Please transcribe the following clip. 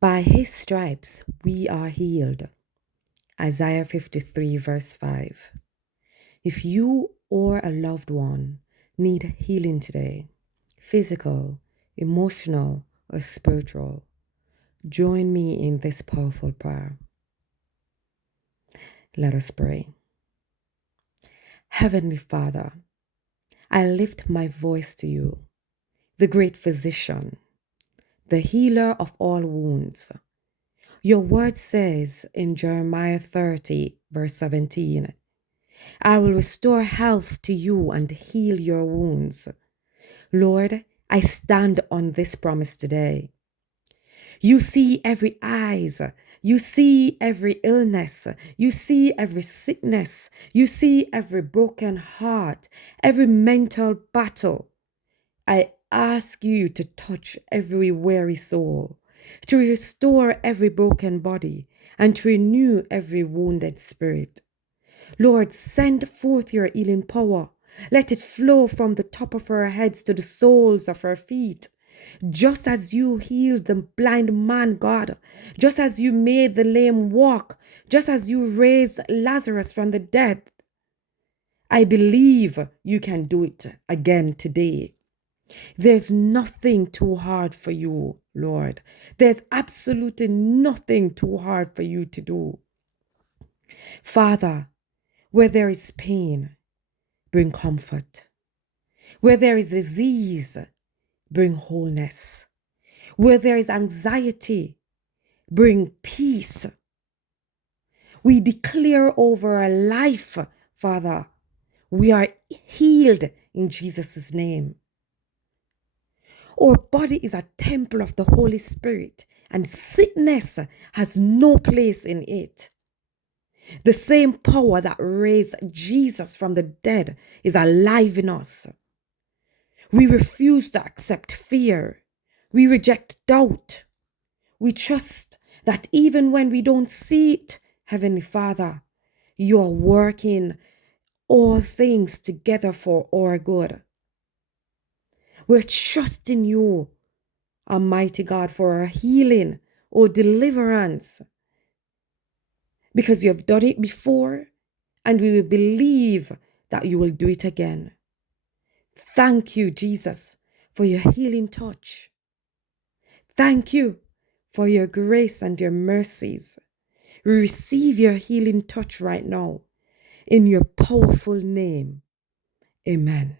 By his stripes we are healed. Isaiah 53, verse 5. If you or a loved one need healing today, physical, emotional, or spiritual, join me in this powerful prayer. Let us pray. Heavenly Father, I lift my voice to you, the great physician, the healer of all wounds. Your word says in Jeremiah 30, verse 17, I will restore health to you and heal your wounds. Lord, I stand on this promise today. You see every eyes. You see every illness. You see every sickness. You see every broken heart, every mental battle. I ask you to touch every weary soul, to restore every broken body, and to renew every wounded spirit. Lord, send forth your healing power. Let it flow from the top of our heads to the soles of our feet. Just as you healed the blind man, God, just as you made the lame walk, just as you raised Lazarus from the dead, I believe you can do it again today. There's nothing too hard for you, Lord. There's absolutely nothing too hard for you to do. Father, where there is pain, bring comfort. Where there is disease, bring wholeness. Where there is anxiety, bring peace. We declare over our life, Father, we are healed in Jesus' name. Our body is a temple of the Holy Spirit, and sickness has no place in it. The same power that raised Jesus from the dead is alive in us. We refuse to accept fear. We reject doubt. We trust that even when we don't see it, Heavenly Father, you are working all things together for our good. We're trusting you, Almighty God, for our healing or deliverance, because you have done it before, and we will believe that you will do it again. Thank you, Jesus, for your healing touch. Thank you for your grace and your mercies. Receive your healing touch right now in your powerful name. Amen.